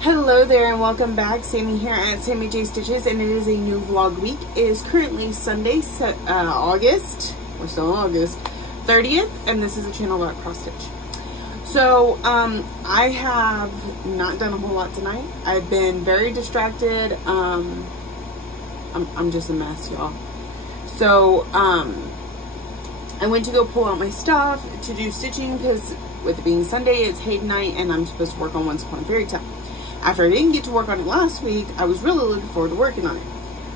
Hello there and welcome back. Sammy here at Sammy J Stitches, and it is a new vlog week. It is currently Sunday, August 30th, and this is a channel about cross stitch. So I have not done a whole lot tonight. I've been very distracted. I'm just a mess, y'all. So I went to go pull out my stuff to do stitching because with it being Sunday, it's Hayden night and I'm supposed to work on Once Upon a Fairy Tale. After I didn't get to work on it last week, I was really looking forward to working on it.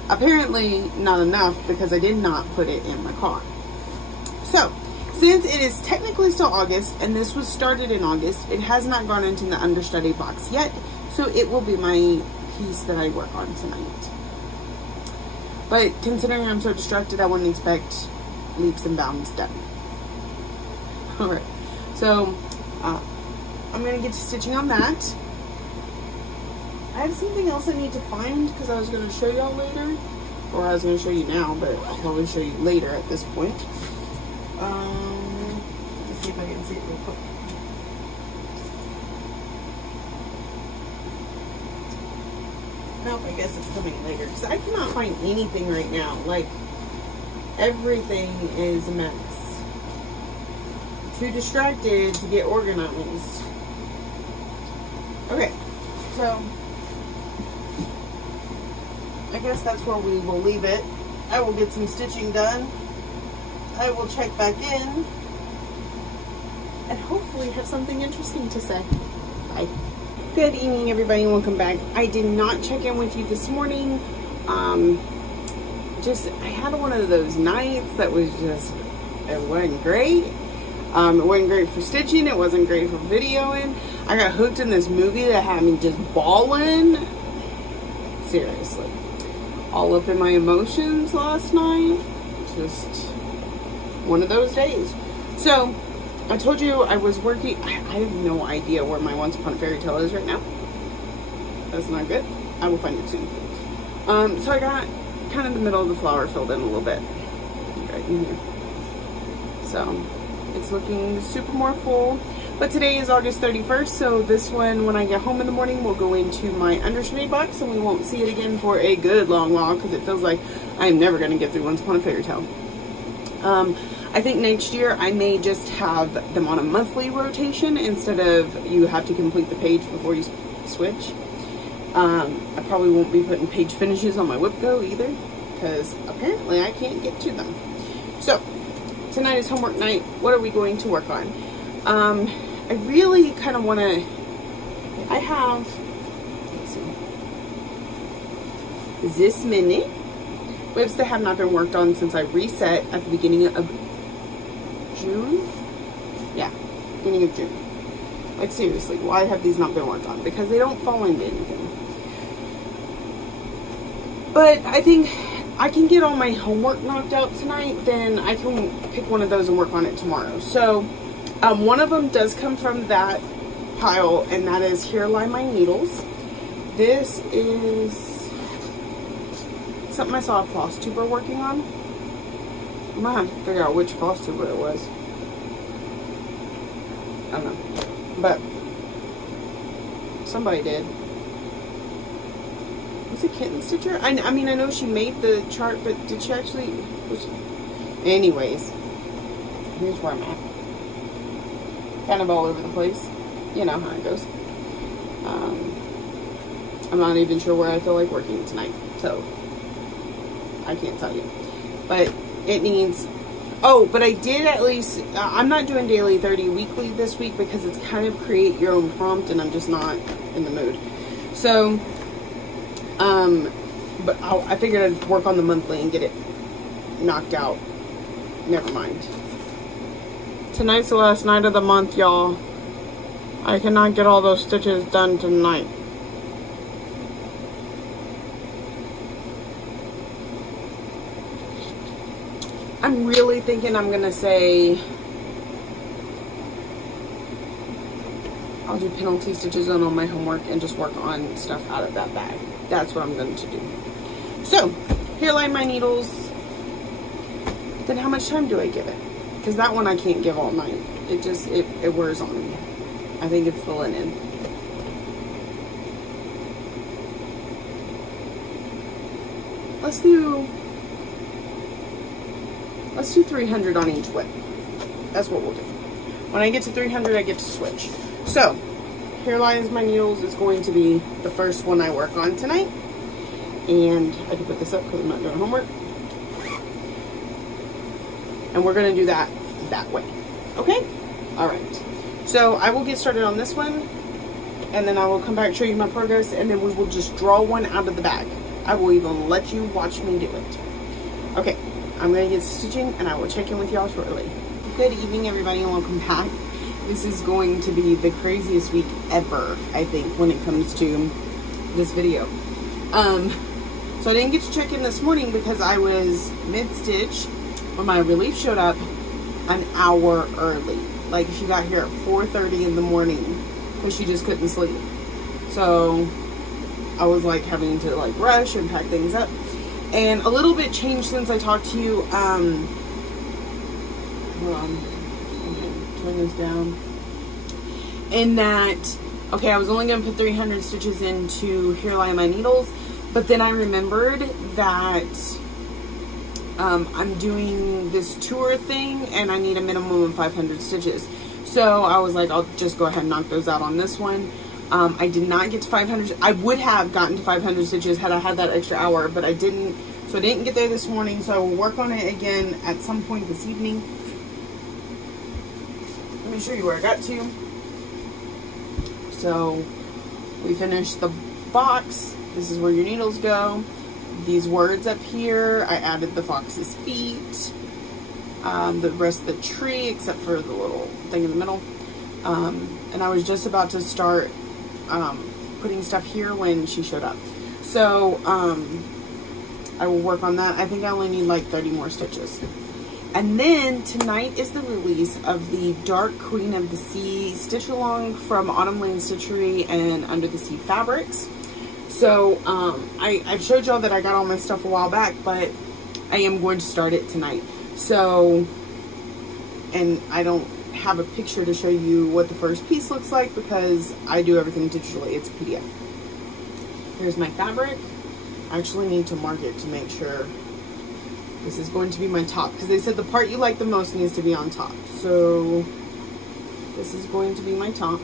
Apparently not enough because I did not put it in my car. So, since it is technically still August and this was started in August, it has not gone into the understudy box yet, so it will be my piece that I work on tonight. But considering I'm so distracted, I wouldn't expect leaps and bounds done. Alright, so I'm going to get to stitching on that. I have something else I need to find because I was going to show y'all later. Or I was going to show you now, but I'll probably show you later at this point. Let's see if I can see it real quick. Nope, I guess it's coming later. Because I cannot find anything right now. Like, everything is a mess. Too distracted to get organized. Okay, so I guess that's where we will leave it. I will get some stitching done. I will check back in. And hopefully have something interesting to say. Bye. Good evening, everybody, and welcome back. I did not check in with you this morning. I had one of those nights that was just, it wasn't great. It wasn't great for stitching. It wasn't great for videoing. I got hooked in this movie that had me just bawling. Seriously. All up in my emotions last night. Just one of those days. So, I told you I was working. I have no idea where my Once Upon a Fairy Tale is right now. That's not good. I will find it soon. So I got kind of the middle of the flower filled in a little bit. Right in here. So, it's looking super more full. But today is August 31st, so this one, when I get home in the morning, will go into my understudy box, and we won't see it again for a good long while, because it feels like I'm never going to get through Once Upon a Fairy Tale. I think next year I may just have them on a monthly rotation, instead of you have to complete the page before you switch. I probably won't be putting page finishes on my Whip Go either, because apparently I can't get to them. So, tonight is homework night. What are we going to work on? I really kind of want to, I have, let's see, this many whips that have not been worked on since I reset at the beginning of June. Yeah, beginning of June. Like, seriously, why have these not been worked on? Because they don't fall into anything. But I think I can get all my homework knocked out tonight, then I can pick one of those and work on it tomorrow. So, one of them does come from that pile, and that is Here Lie My Needles. This is something I saw a floss tuber working on. I'm gonna have to figure out which floss tuber it was. I don't know. But somebody did. Was it Kitten Stitcher? I mean, I know she made the chart, but did she actually? Anyways, here's where I'm at. Kind of all over the place. You know how it goes. I'm not even sure where I feel like working tonight, so I can't tell you. But it needs, oh, but I did at least, I'm not doing daily 30 weekly this week because it's kind of create your own prompt and I'm just not in the mood. So, but I figured I'd work on the monthly and get it knocked out. Never mind. Tonight's the last night of the month, y'all. I cannot get all those stitches done tonight. I'm really thinking I'm gonna say I'll do penalty stitches on all my homework and just work on stuff out of that bag. That's what I'm going to do. So, Here Lie My Needles. Then how much time do I give it? Because that one I can't give all night. It wears on me. I think it's the linen. let's do 300 on each whip. That's what we'll do. When I get to 300, I get to switch. So, Here Lies My Needles is going to be the first one I work on tonight. And I can put this up because I'm not doing homework. And we're going to do that way. Okay? Alright. So, I will get started on this one. And then I will come back, show you my progress. And then we will just draw one out of the bag. I will even let you watch me do it. Okay. I'm going to get stitching and I will check in with y'all shortly. Good evening, everybody, and welcome back. This is going to be the craziest week ever, I think, when it comes to this video. So I didn't get to check in this morning because I was mid-stitch when my relief showed up an hour early. Like, she got here at 4:30 in the morning because she just couldn't sleep. So I was like having to like rush and pack things up. And a little bit changed since I talked to you. Hold on. Okay, turn this down. In that, okay, I was only going to put 300 stitches into Here Lie My Needles. But then I remembered that I'm doing this tour thing and I need a minimum of 500 stitches. So I was like, I'll just go ahead and knock those out on this one. I did not get to 500. I would have gotten to 500 stitches had I had that extra hour, but I didn't. So I didn't get there this morning. So I will work on it again at some point this evening. Let me show you where I got to. So we finished the box. This is where your needles go. These words up here, I added the fox's feet. The rest of the tree, except for the little thing in the middle. And I was just about to start putting stuff here when she showed up. So I will work on that. I think I only need like 30 more stitches. And then tonight is the release of the Dark Queen of the Sea stitch along from Autumn Lane Stitchery and Under the Sea Fabrics. So I've showed y'all that I got all my stuff a while back, but I am going to start it tonight. So, and I don't have a picture to show you what the first piece looks like because I do everything digitally. It's a PDF. Here's my fabric. I actually need to mark it to make sure this is going to be my top because they said the part you like the most needs to be on top. So this is going to be my top.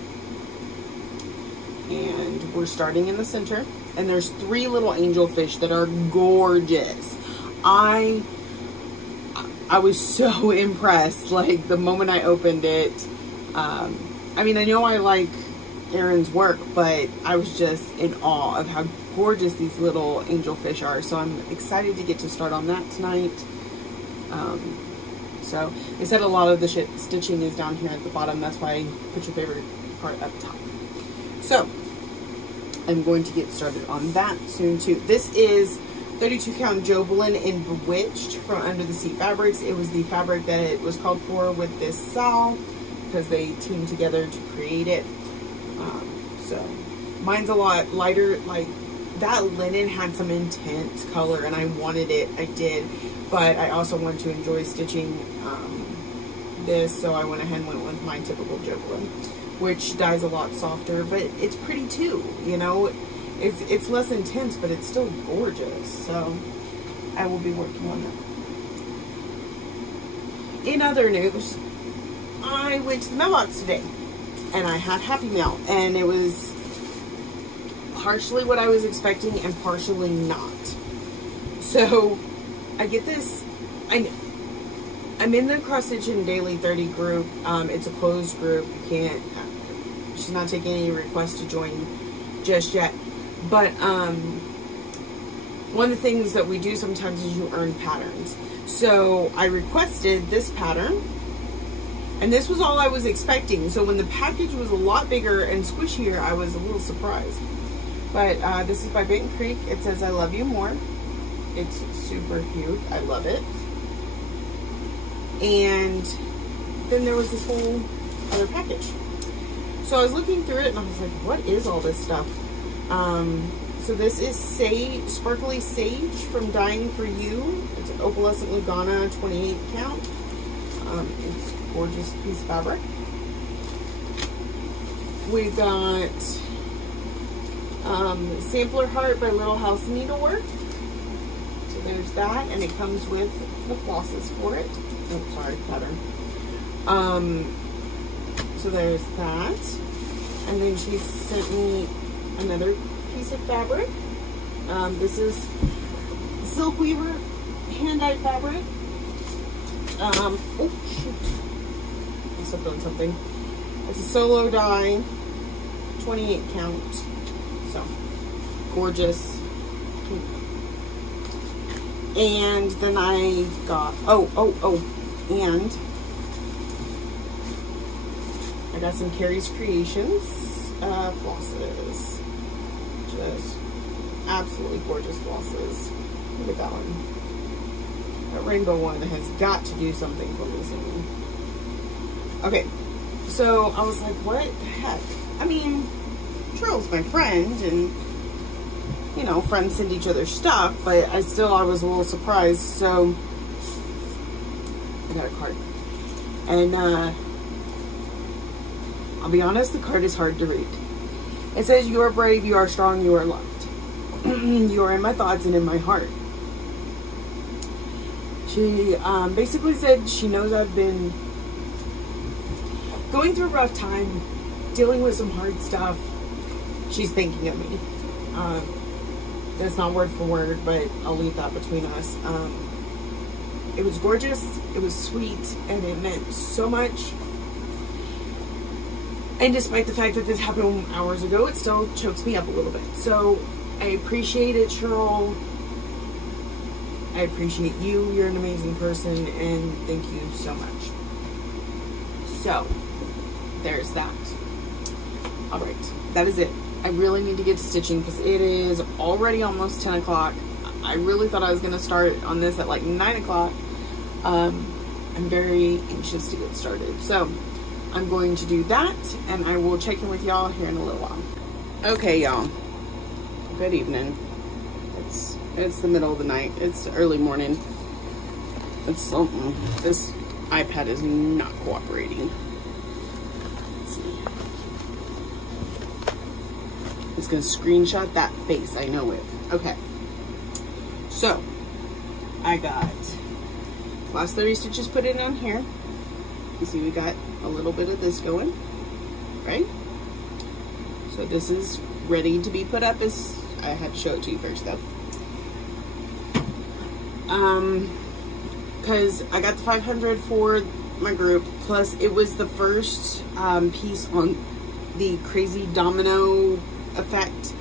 And we're starting in the center. And there's 3 little angelfish that are gorgeous. I was so impressed, like, the moment I opened it. I mean, I know I like Erin's work, but I was just in awe of how gorgeous these little angelfish are. So I'm excited to get to start on that tonight. So they said a lot of the stitching is down here at the bottom. That's why I put your favorite part up top. So I'm going to get started on that soon too. This is 32 count Jovelin in Bewitched from Under the Sea Fabrics. It was the fabric that it was called for with this Sal because they teamed together to create it. So mine's a lot lighter. Like, that linen had some intense color and I wanted it. I did, but I also wanted to enjoy stitching this, so I went ahead and went with my typical Jovelin, which dyes a lot softer, but it's pretty too, you know. It's less intense, but it's still gorgeous. So I will be working on that. In other news, I went to the mailbox today and I had Happy Mail, and it was partially what I was expecting and partially not. So I get this. I'm in the Cross Stitching Daily 30 group. It's a closed group. You can't. She's not taking any requests to join just yet. But one of the things that we do sometimes is you earn patterns. So I requested this pattern, and this was all I was expecting. So when the package was a lot bigger and squishier, I was a little surprised. But this is by Benton Creek. It says, "I love you more." It's super cute. I love it. And then there was this whole other package. So I was looking through it and I was like, what is all this stuff? So this is Sparkly Sage from Dying For You. It's Opalescent Lugana 28 count. It's a gorgeous piece of fabric. We've got Sampler Heart by Little House Needlework. So there's that, and it comes with the flosses for it. Oh, sorry, pattern. So there's that. And then she sent me another piece of fabric. This is Silk Weaver hand-dyed fabric. Oh shoot, I stepped on something. It's a solo dye, 28 count. So gorgeous. And then I got and I got some Carrie's Creations flosses. Just absolutely gorgeous flosses. Look at that one. That rainbow one has got to do something for me soon. Okay, so I was like, what the heck? I mean, Cheryl's my friend, and you know, friends send each other stuff, but I was a little surprised. So I got a card, and I'll be honest, the card is hard to read. It says, "You are brave, you are strong, you are loved. You are in my thoughts and in my heart." She basically said she knows I've been going through a rough time, dealing with some hard stuff. She's thinking of me. That's not word for word, but I'll leave that between us. It was gorgeous, it was sweet, and it meant so much. And despite the fact that this happened hours ago, it still chokes me up a little bit. So I appreciate it, Cheryl. I appreciate you. You're an amazing person, and thank you so much. So there's that. All right, that is it. I really need to get to stitching because it is already almost 10 o'clock. I really thought I was going to start on this at like 9 o'clock. I'm very anxious to get started. So I'm going to do that, and I will check in with y'all here in a little while. Okay, y'all. Good evening. It's the middle of the night. It's early morning. It's something. This iPad is not cooperating. Let's see. It's gonna screenshot that face. I know it. Okay. So I got last 30 stitches put in on here. You see we got a little bit of this going, right? So this is ready to be put up. I had to show it to you first though. Because I got the 500 for my group, plus it was the first piece on the Crazy Domino Effect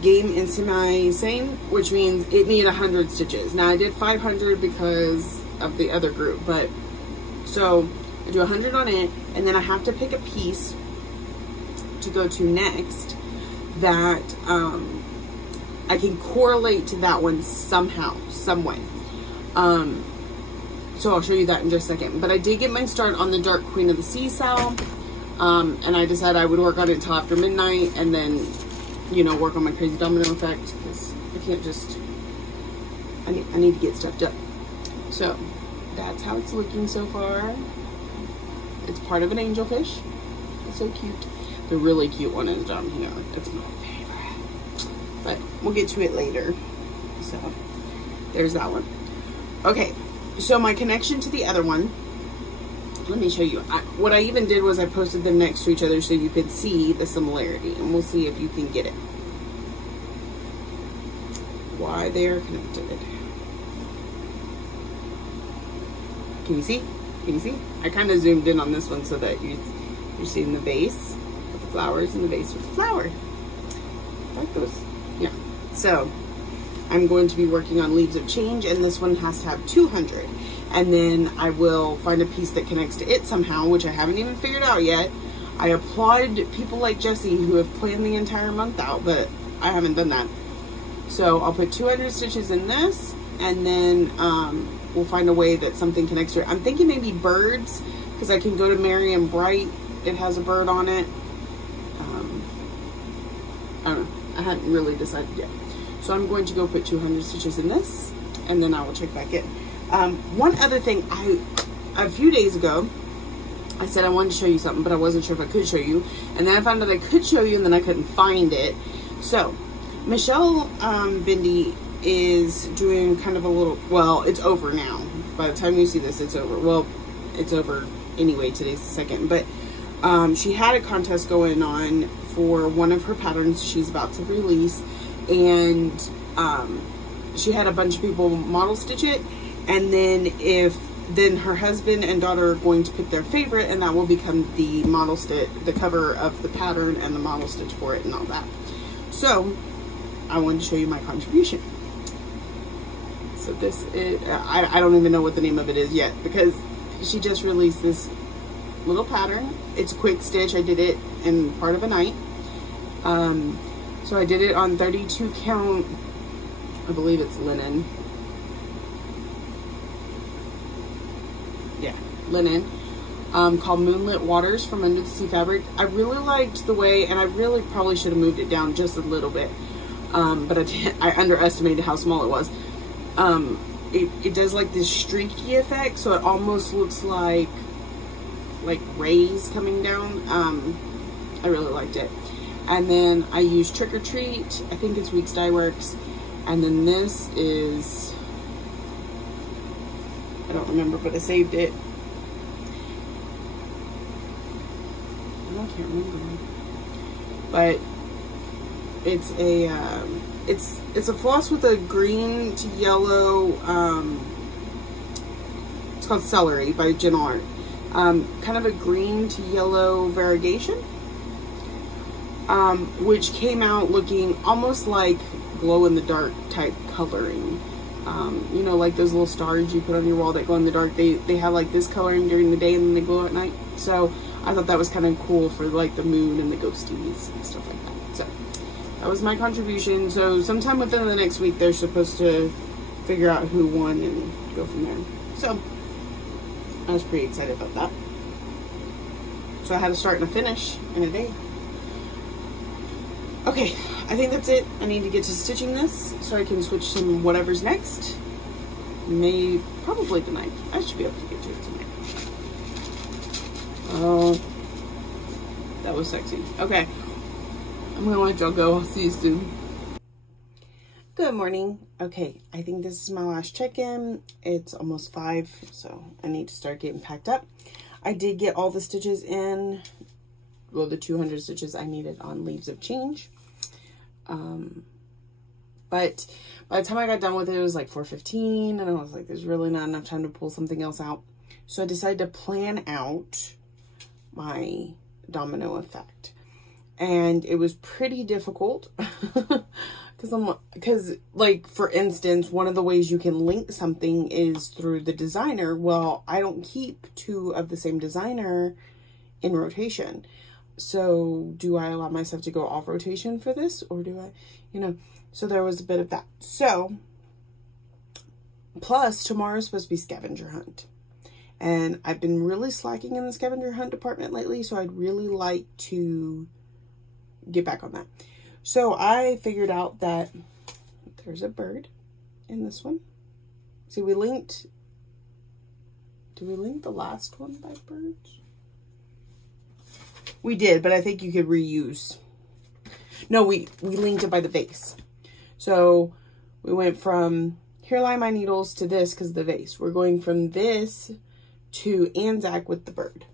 game in Semi-Sane, which means it needed 100 stitches. Now I did 500 because of the other group, but so I do 100 on it, and then I have to pick a piece to go to next that I can correlate to that one somehow, some way. So I'll show you that in just a second. But I did get my start on the Dark Queen of the Sea Sal, and I decided I would work on it until after midnight, and then, you know, work on my Crazy Domino Effect, because I can't just, I need to get stuff done. So that's how it's looking so far. It's part of an angelfish. It's so cute. The really cute one is down here. It's my favorite. But we'll get to it later. So there's that one. Okay, so my connection to the other one, let me show you. What I even did was I posted them next to each other so you could see the similarity, and we'll see if you can get it. Why they are connected. Can you see? Can you see? I kind of zoomed in on this one so that you're seeing the base with the flowers and the base with the flower. I like those. Yeah. So I'm going to be working on Leaves of Change, and this one has to have 200. And then I will find a piece that connects to it somehow, which I haven't even figured out yet. I applaud people like Jessie who have planned the entire month out, but I haven't done that. So I'll put 200 stitches in this, and then we'll find a way that something connects to it. I'm thinking maybe birds, because I can go to Merry and Bright. It has a bird on it. I don't know. I hadn't really decided yet. So I'm going to go put 200 stitches in this, and then I will check back in. One other thing, a few days ago, I said I wanted to show you something, but I wasn't sure if I could show you. And then I found that I could show you, and then I couldn't find it. So Michelle Bindi is doing kind of a little, well, it's over now. By the time you see this, it's over. Well, it's over anyway. Today's the 2nd. But she had a contest going on for one of her patterns she's about to release. And she had a bunch of people model stitch it. And then her husband and daughter are going to pick their favorite, and that will become the model stitch, the cover of the pattern and the model stitch for it and all that. So I wanted to show you my contribution. So this is, I don't even know what the name of it is yet, because she just released this little pattern. It's a quick stitch. I did it in part of a night. So I did it on 32 count, I believe it's linen. Yeah, linen. Called Moonlit Waters from Under the Sea Fabric. I really liked the way, and I really probably should have moved it down just a little bit. But I underestimated how small it was. It does like this streaky effect, so it almost looks like rays coming down. I really liked it. And then I used Trick or Treat. I think it's Weeks Dye Works. And then this is, I don't remember, but I saved it. I can't remember. But it's a it's a floss with a green to yellow. It's called Celery by Gentle Art. Kind of a green to yellow variegation, which came out looking almost like glow in the dark type coloring. You know, like those little stars you put on your wall that glow in the dark. They have like this coloring during the day and then they glow at night. So I thought that was kind of cool for like the moon and the ghosties and stuff like that. So that was my contribution. So sometime within the next week, they're supposed to figure out who won and go from there. So I was pretty excited about that. So I had a start and a finish in a day. Okay, I think that's it. I need to get to stitching this so I can switch to whatever's next. Probably tonight. I should be able to get to it tonight. Oh, that was sexy. Okay, I'm gonna let y'all go. I'll see you soon. Good morning. Okay, I think this is my last check-in. It's almost 5, so I need to start getting packed up. I did get all the stitches in, well, the 200 stitches I needed on Leaves of Change. But by the time I got done with it, it was like 4:15, and I was like, there's really not enough time to pull something else out. So I decided to plan out my domino effect. And it was pretty difficult because like, for instance, one of the ways you can link something is through the designer. Well, I don't keep 2 of the same designer in rotation. So do I allow myself to go off rotation for this, or do I, you know, so there was a bit of that. So plus tomorrow's supposed to be scavenger hunt. And I've been really slacking in the scavenger hunt department lately, so I'd really like to get back on that. So I figured out that there's a bird in this one. See, we linked, did we link the last one by birds? We did, but I think you could reuse. No, we linked it by the vase. So we went from Here Lie My Needles to this because of the vase. We're going from this to Anzac with the bird.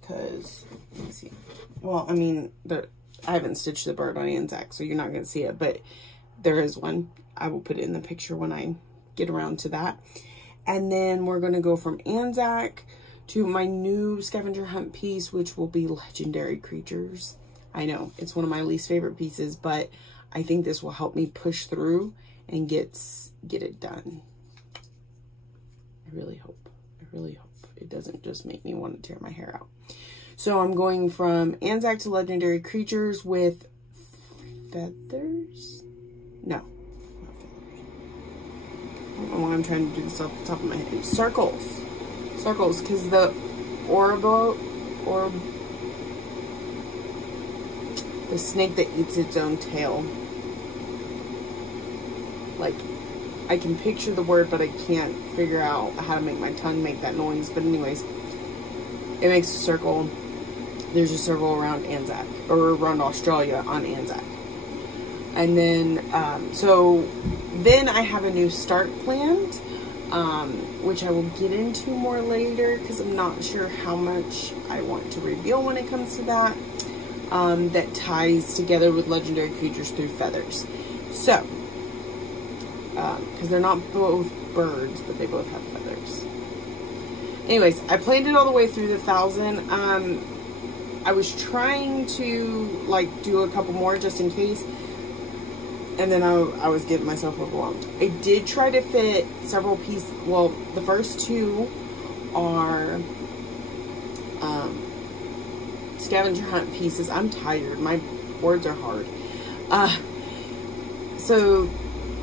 Because, let me see. Well, I mean, I haven't stitched the bird on Anzac, so you're not going to see it. But there is one. I will put it in the picture when I get around to that. And then we're going to go from Anzac to my new scavenger hunt piece, which will be Legendary Creatures. I know, it's one of my least favorite pieces, but I think this will help me push through and get it done. I really hope. I really hope it doesn't just make me want to tear my hair out. So I'm going from Anzac to Legendary Creatures with feathers? No. I don't know why I'm trying to do this off the top of my head. Circles. Circles, because the the snake that eats its own tail. Like, I can picture the word, but I can't figure out how to make my tongue make that noise. But anyways, it makes a circle. There's a circle around Anzac, or around Australia on Anzac. And then, so then I have a new start planned, which I will get into more later because I'm not sure how much I want to reveal when it comes to that. That ties together with legendary creatures through feathers. So, because they're not both birds, but they both have feathers. Anyways, I planned it all the way through the 1,000. I was trying to like do a couple more just in case, and then I was getting myself overwhelmed. I did try to fit several pieces. Well, the first two are scavenger hunt pieces. I'm tired. My words are hard. So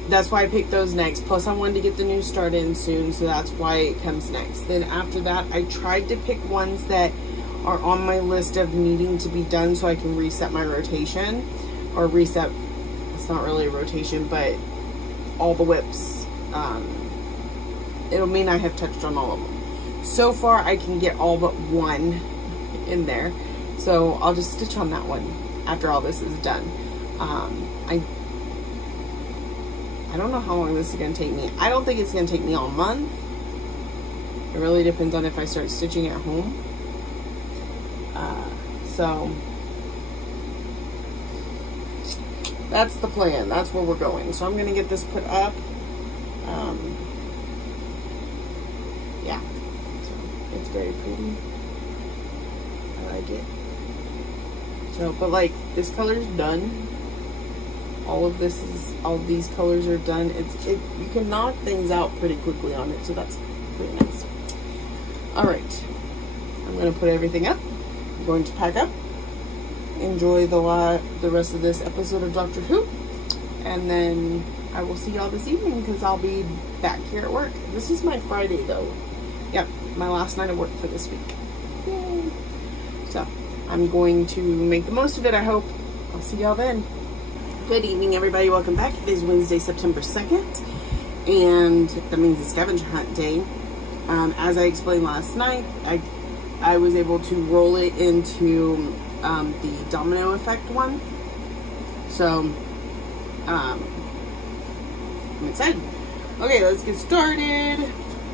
that's why I picked those next. Plus I wanted to get the new start in soon, so that's why it comes next. Then after that, I tried to pick ones that are on my list of needing to be done so I can reset my rotation. Or reset, it's not really a rotation, but all the whips. It'll mean I have touched on all of them. So far I can get all but one in there. So I'll just stitch on that one after all this is done. I don't know how long this is going to take me. I don't think it's going to take me all month. It really depends on if I start stitching at home. So that's the plan. That's where we're going. So I'm going to get this put up. Yeah. So it's very pretty. I like it. So, but like this color's done. All of these colors are done. You can knock things out pretty quickly on it, so that's pretty nice. All right, I'm going to put everything up. I'm going to pack up. Enjoy the rest of this episode of Doctor Who, and then I will see y'all this evening because I'll be back here at work. This is my Friday though. Yep, my last night of work for this week. Yay. So I'm going to make the most of it, I hope. I'll see y'all then. Good evening, everybody. Welcome back. It is Wednesday, September 2nd, and that means the scavenger hunt day. As I explained last night, I was able to roll it into the domino effect one. So, I'm excited. Okay, let's get started.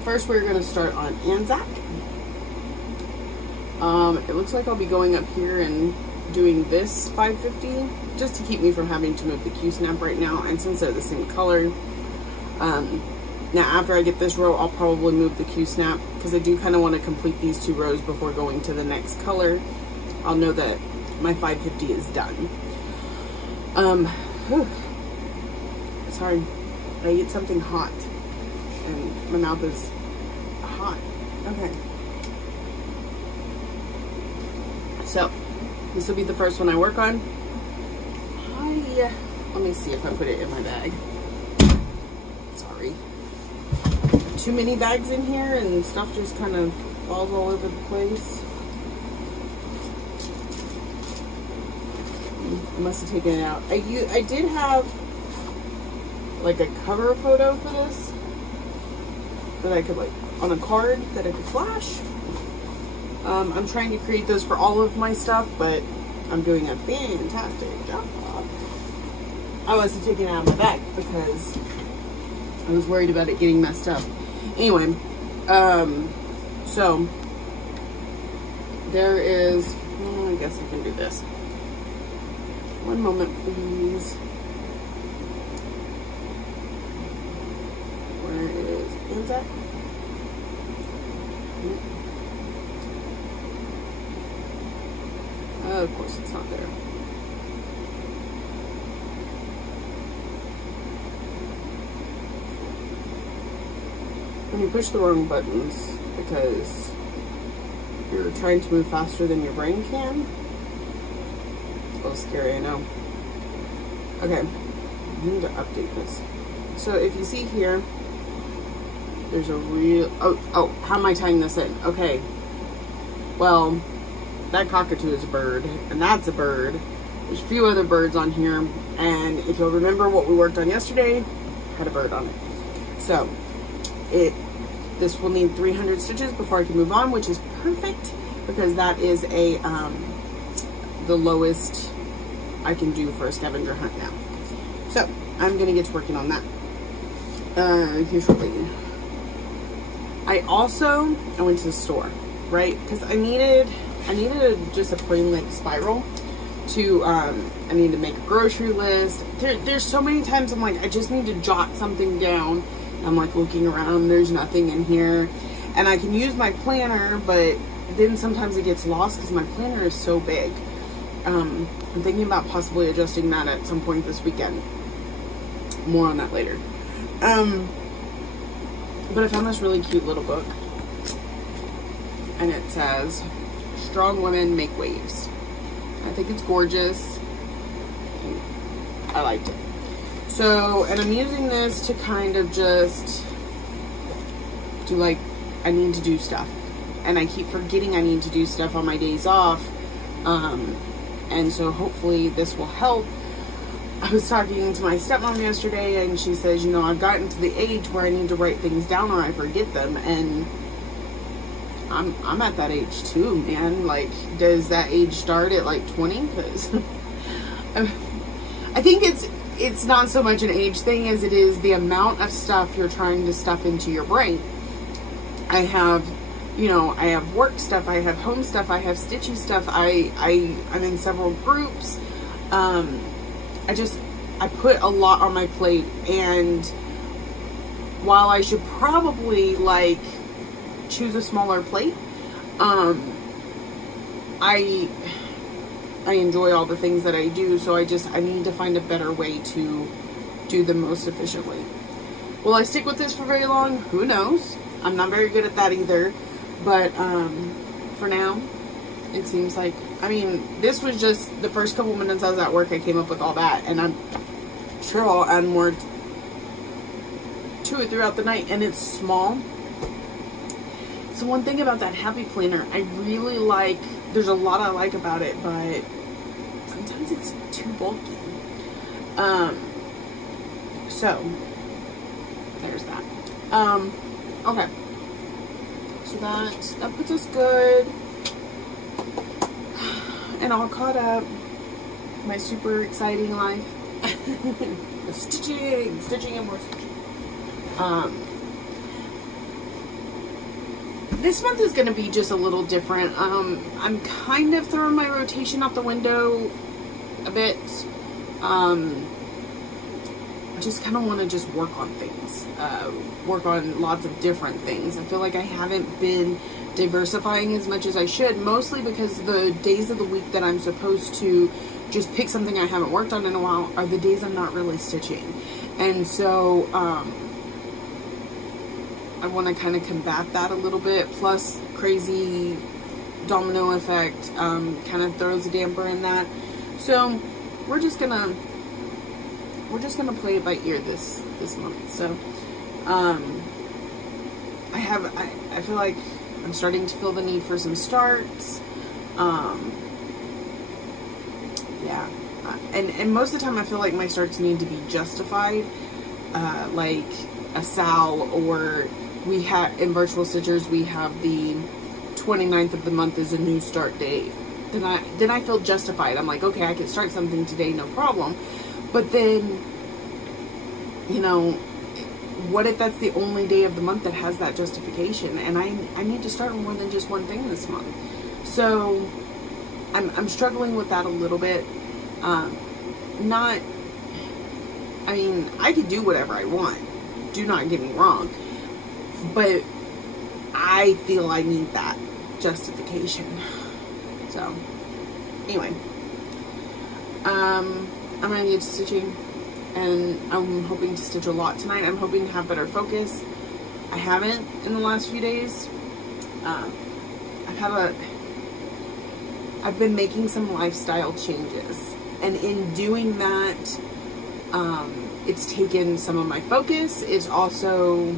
First, we're going to start on Anzac. It looks like I'll be going up here and doing this 550 just to keep me from having to move the Q-snap right now, and since they're the same color, now after I get this row I'll probably move the Q-snap because I do kind of want to complete these 2 rows before going to the next color. I'll know that my 550 is done. Sorry, I ate something hot and my mouth is hot. Okay, so this will be the first one I work on. Let me see if I put it in my bag. Sorry. Too many bags in here and stuff just kind of falls all over the place. I must have taken it out. I did have like a cover photo for this that I could like on a card that I could flash. I'm trying to create those for all of my stuff, but I'm doing a fantastic job. I wasn't taking it out of my bag because I was worried about it getting messed up. Anyway, so there is, I guess I can do this. One moment, please. Where is that? Of course it's not there. When you push the wrong buttons because you're trying to move faster than your brain can. It's a little scary, I know. Okay, I need to update this. So if you see here, there's a real, oh, how am I tying this in? Okay, well, that cockatoo is a bird, and that's a bird. There's a few other birds on here, and if you'll remember what we worked on yesterday, had a bird on it. So, this will need 300 stitches before I can move on, which is perfect, because that is the lowest I can do for a scavenger hunt now. So I'm gonna get to working on that here shortly. I went to the store, right? Because I needed just a plain like spiral to I need to make a grocery list. There's so many times I'm like, I just need to jot something down. I'm like looking around, there's nothing in here, and I can use my planner, but then sometimes it gets lost because my planner is so big. I'm thinking about possibly adjusting that at some point this weekend. More on that later. But I found this really cute little book, and it says, "Strong Women Make Waves." I think it's gorgeous. I liked it. So, and I'm using this to kind of just do like, I need to do stuff. And I keep forgetting I need to do stuff on my days off. And so hopefully this will help. I was talking to my stepmom yesterday, and she says, you know, I've gotten to the age where I need to write things down or I forget them. And I'm at that age too, man. Like, does that age start at like 20? Because I think it's not so much an age thing as it is the amount of stuff you're trying to stuff into your brain. I have, you know, I have work stuff, I have home stuff, I have stitchy stuff, I'm in several groups. I put a lot on my plate, and while I should probably like choose a smaller plate, I enjoy all the things that I do, so I need to find a better way to do them most efficiently. Will I stick with this for very long? Who knows? I'm not very good at that either, but for now, it seems like, I mean, this was just the first couple minutes I was at work, I came up with all that, and I'm sure I'll add more to it throughout the night, and it's small. So one thing about that Happy Planner, I really like, there's a lot I like about it, but sometimes it's too bulky. So there's that. Okay. So that puts us good and all caught up. My super exciting life. Stitching and more stitching. This month is going to be just a little different. I'm kind of throwing my rotation out the window a bit. I just kind of want to just work on things. Work on lots of different things. I feel like I haven't been diversifying as much as I should, mostly because the days of the week that I'm supposed to just pick something I haven't worked on in a while are the days I'm not really stitching. And so, I want to kind of combat that a little bit, plus crazy domino effect kind of throws a damper in that. So we're just gonna play it by ear this month. So I feel like I'm starting to feel the need for some starts. Yeah, and most of the time I feel like my starts need to be justified, like a Sal, or we have in Virtual Stitchers we have the 29th of the month is a new start date. Then I feel justified. I'm like, okay, I can start something today, no problem. But then, you know, what if that's the only day of the month that has that justification, and I need to start more than just one thing this month. So I'm struggling with that a little bit. I mean, I could do whatever I want, do not get me wrong, but I feel I need that justification. So anyway, I'm gonna get to stitching, and I'm hoping to stitch a lot tonight. I'm hoping to have better focus. I haven't in the last few days. I've been making some lifestyle changes, and in doing that, it's taken some of my focus. It's also,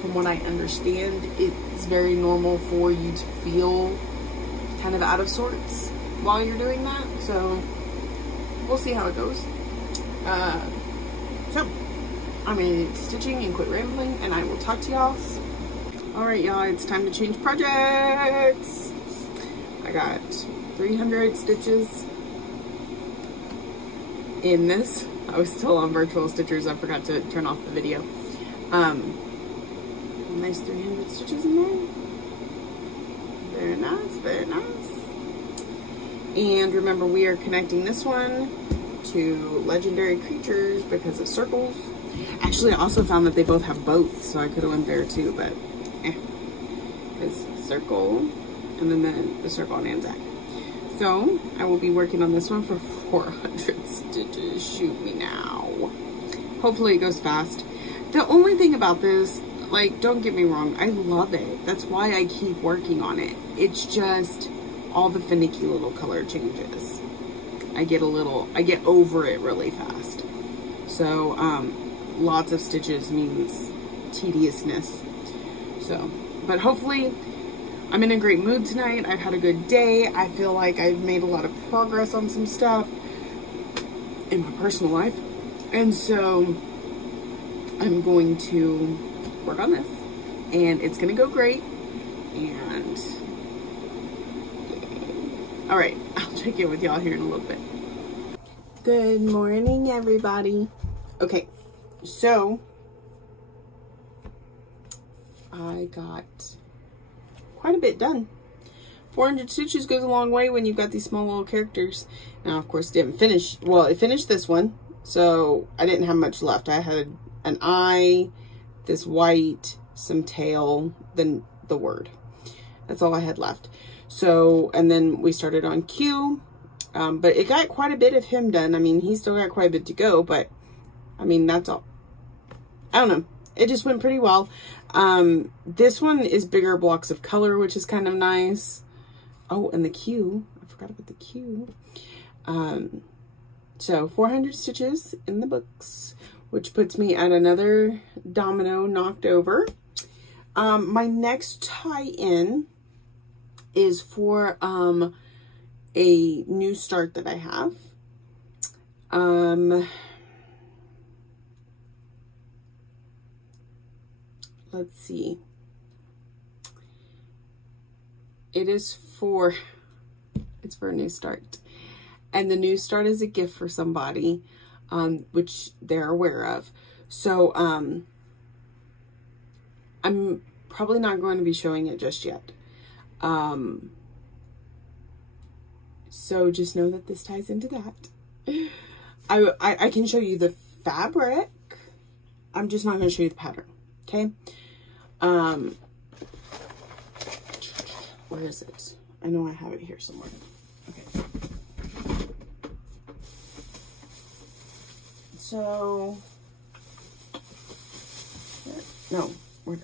from what I understand, it's very normal for you to feel kind of out of sorts while you're doing that. So we'll see how it goes. So I'm gonna get stitching and quit rambling, and I will talk to y'all soon. Alright y'all, it's time to change projects. I got 300 stitches in this. I was still on virtual stitchers. I forgot to turn off the video. Nice 300 stitches in there. Very nice, very nice. And remember, we are connecting this one to Legendary Creatures because of circles. Actually, I also found that they both have boats, so I could have went there too, but it's circle, and then the circle on Anzac. So I will be working on this one for 400 stitches. Shoot me now. Hopefully it goes fast. The only thing about this, like, don't get me wrong, I love it. That's why I keep working on it. It's just all the finicky little color changes. I get over it really fast. So, lots of stitches means tediousness. So, but hopefully I'm in a great mood tonight. I've had a good day. I feel like I've made a lot of progress on some stuff in my personal life. And so I'm going to work on this, and it's going to go great. And all right, I'll check in with y'all here in a little bit. Good morning, everybody. Okay, so I got quite a bit done. 400 stitches goes a long way when you've got these small little characters. Now, of course, didn't finish. Well, it finished this one, so I didn't have much left. I had an eye, this white, some tail, then the word. That's all I had left. So, and then we started on Q, but it got quite a bit of him done. I mean, he's still got quite a bit to go, but I mean, that's all. I don't know. It just went pretty well. This one is bigger blocks of color, which is kind of nice. Oh, and the Q. I forgot about the Q. So 400 stitches in the books, which puts me at another domino knocked over. My next tie-in is for a new start that I have. Let's see. It's for a new start. And the new start is a gift for somebody, which they're aware of. So, I'm probably not going to be showing it just yet. So just know that this ties into that. I can show you the fabric. I'm just not going to show you the pattern. Okay. Where is it? I know I have it here somewhere. Okay. So, no, where,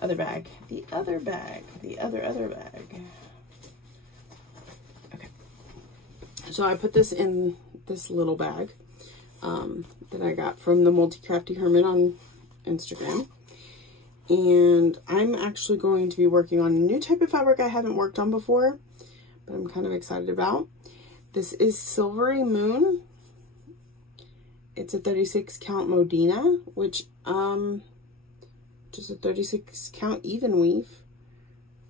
other bag, the other bag, the other bag. Okay. So I put this in this little bag, that I got from the Multi-Crafty Hermit on Instagram. And I'm actually going to be working on a new type of fabric I haven't worked on before, but I'm kind of excited about. This is Silvery Moon. It's a 36 count Modena, which, just a 36 count even weave.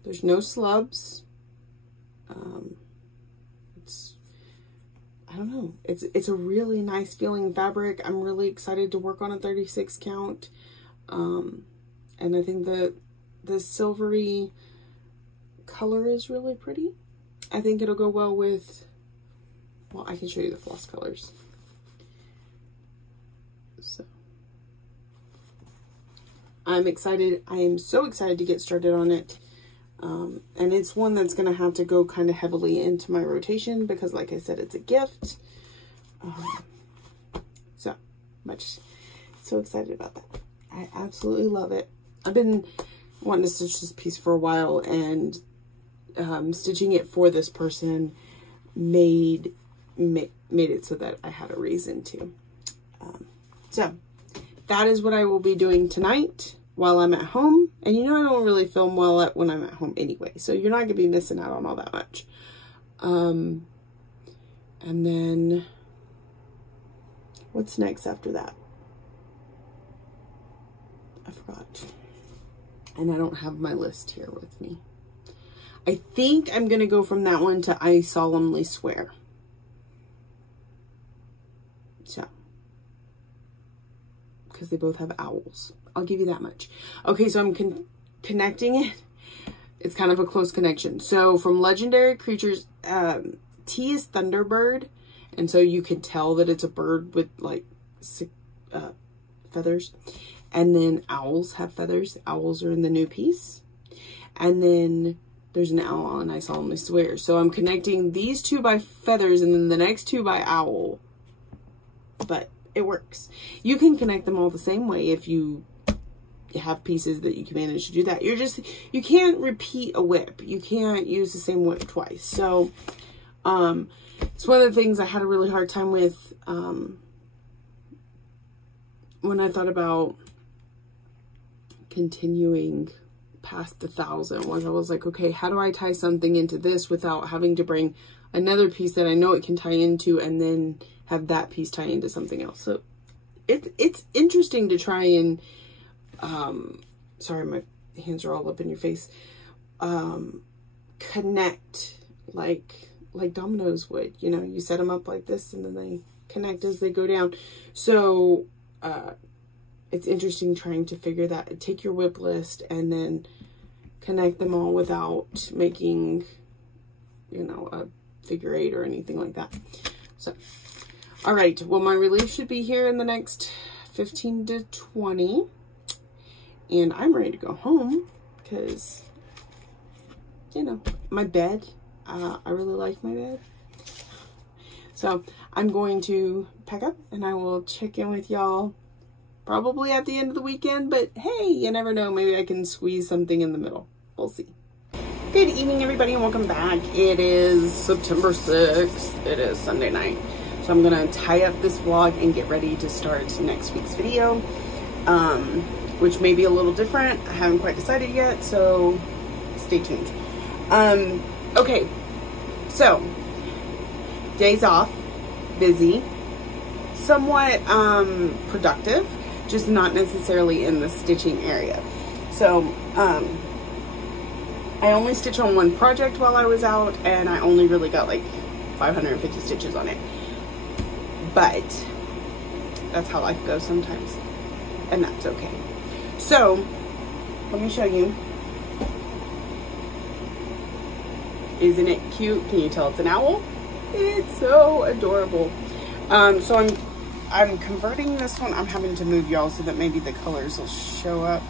There's no slubs. I don't know. It's a really nice feeling fabric. I'm really excited to work on a 36 count. And I think the silvery color is really pretty. I think it'll go well with, well, I can show you the floss colors. So I'm excited. I am so excited to get started on it. And it's one that's going to have to go kind of heavily into my rotation because, like I said, it's a gift. So excited about that. I absolutely love it. I've been wanting to stitch this piece for a while, and stitching it for this person made it so that I had a reason to. So that is what I will be doing tonight while I'm at home. And you know, I don't really film well when I'm at home anyway, so you're not going to be missing out on all that much. And then what's next after that? I forgot. And I don't have my list here with me. I think I'm going to go from that one to I Solemnly Swear. So because they both have owls. I'll give you that much. Okay, so I'm connecting it. It's kind of a close connection. So from Legendary Creatures, T is Thunderbird. And so you can tell that it's a bird with like feathers. And then owls have feathers. Owls are in the new piece. And then there's an owl on I Solemnly Swear. So I'm connecting these two by feathers and then the next two by owl. But it works. You can connect them all the same way if you have pieces that you can manage to do that. You can't repeat a whip. You can't use the same whip twice. So it's one of the things I had a really hard time with when I thought about continuing past the 1,000, was I was like, okay, how do I tie something into this without having to bring another piece that I know it can tie into and then have that piece tie into something else. So it's interesting to try and sorry, my hands are all up in your face, connect like dominoes would, you know, you set them up like this and then they connect as they go down. So it's interesting trying to figure that, take your whip list and then connect them all without making, you know, a figure 8 or anything like that. So, all right, well, my relief should be here in the next 15 to 20. And I'm ready to go home because, you know, my bed, I really like my bed. So I'm going to pack up and I will check in with y'all probably at the end of the weekend, but hey, you never know, maybe I can squeeze something in the middle. We'll see. Good evening, everybody, and welcome back. It is September 6th. It is Sunday night. So I'm gonna tie up this vlog and get ready to start next week's video, which may be a little different. I haven't quite decided yet, so stay tuned. Okay, so days off, busy, somewhat productive, just not necessarily in the stitching area. So I only stitched on one project while I was out, and I only really got like 550 stitches on it. But that's how life goes sometimes, and that's okay. So let me show you. Isn't it cute? Can you tell it's an owl? It's so adorable. So I'm converting this one. I'm having to move y'all so that maybe the colors will show up.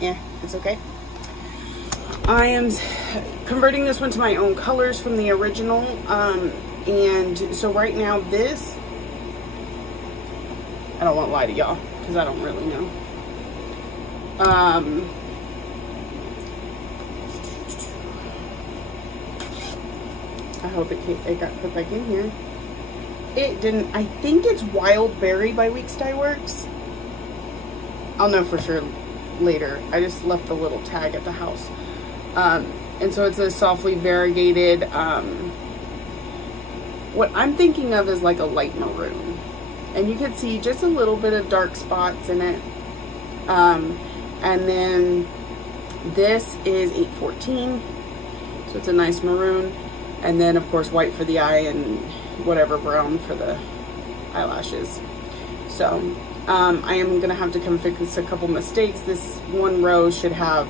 Yeah, it's okay. I am converting this one to my own colors from the original. And so right now this, I don't want to lie to y'all because I don't really know. I hope it got put back in here. It didn't. I think it's Wild Berry by Weeks Dye Works. I'll know for sure later. I just left the little tag at the house. And so it's a softly variegated, what I'm thinking of is like a light maroon. And you can see just a little bit of dark spots in it. And then this is 814. So it's a nice maroon. And then of course white for the eye and whatever brown for the eyelashes. So I am gonna have to come fix a couple mistakes. This one row should have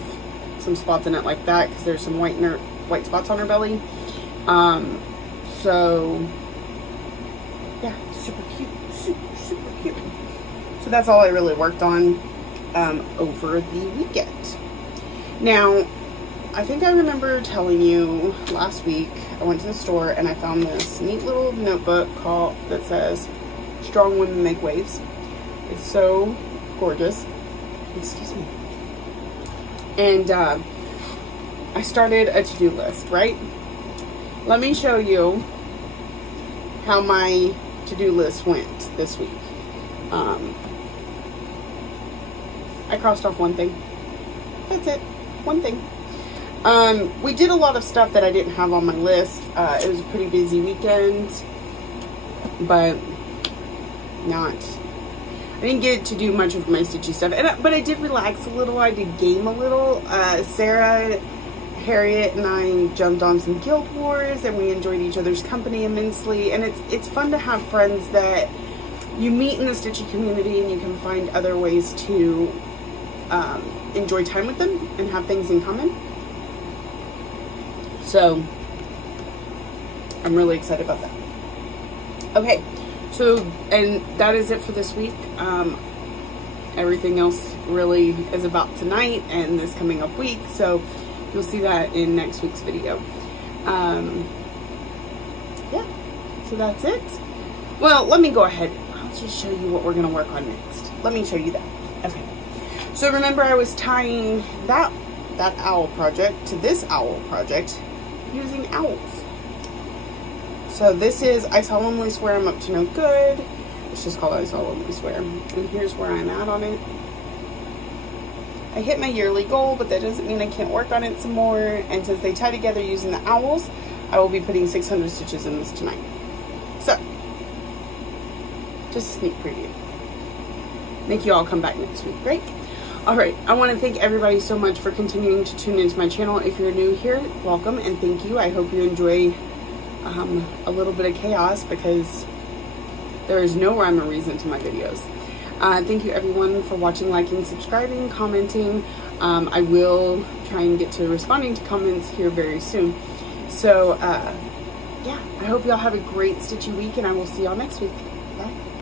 some spots in it like that because there's some white spots on her belly. So yeah, super cute, super cute. So that's all I really worked on over the weekend. Now, I think I remember telling you last week I went to the store and I found this neat little notebook that says Strong Women Make Waves. It's so gorgeous. Excuse me. And I started a to-do list, right? Let me show you how my to-do list went this week. I crossed off one thing. That's it. One thing. We did a lot of stuff that I didn't have on my list. It was a pretty busy weekend, but I didn't get to do much of my stitchy stuff. But I did relax a little. I did game a little. Sarah, Harriet, and I jumped on some Guild Wars, and we enjoyed each other's company immensely. And it's fun to have friends that you meet in the Stitchy community and you can find other ways to enjoy time with them and have things in common. So I'm really excited about that. Okay, so, and that is it for this week. Everything else really is about tonight and this coming up week, so you'll see that in next week's video. Yeah, so that's it. Well, let me go ahead. I'll just show you what we're going to work on next. Let me show you that. Okay. So remember I was tying that owl project to this owl project using owls. So this is I Solemnly Swear I'm Up to No Good. It's just called I Solemnly Swear. And here's where I'm at on it. I hit my yearly goal, but that doesn't mean I can't work on it some more. And since they tie together using the owls, I will be putting 600 stitches in this tonight. So, just a sneak preview. Make you all come back next week, right? Alright, I want to thank everybody so much for continuing to tune into my channel. If you're new here, welcome and thank you. I hope you enjoy a little bit of chaos because there is no rhyme or reason to my videos. Thank you everyone for watching, liking, subscribing, commenting. I will try and get to responding to comments here very soon. So, yeah, I hope y'all have a great stitchy week and I will see y'all next week. Bye.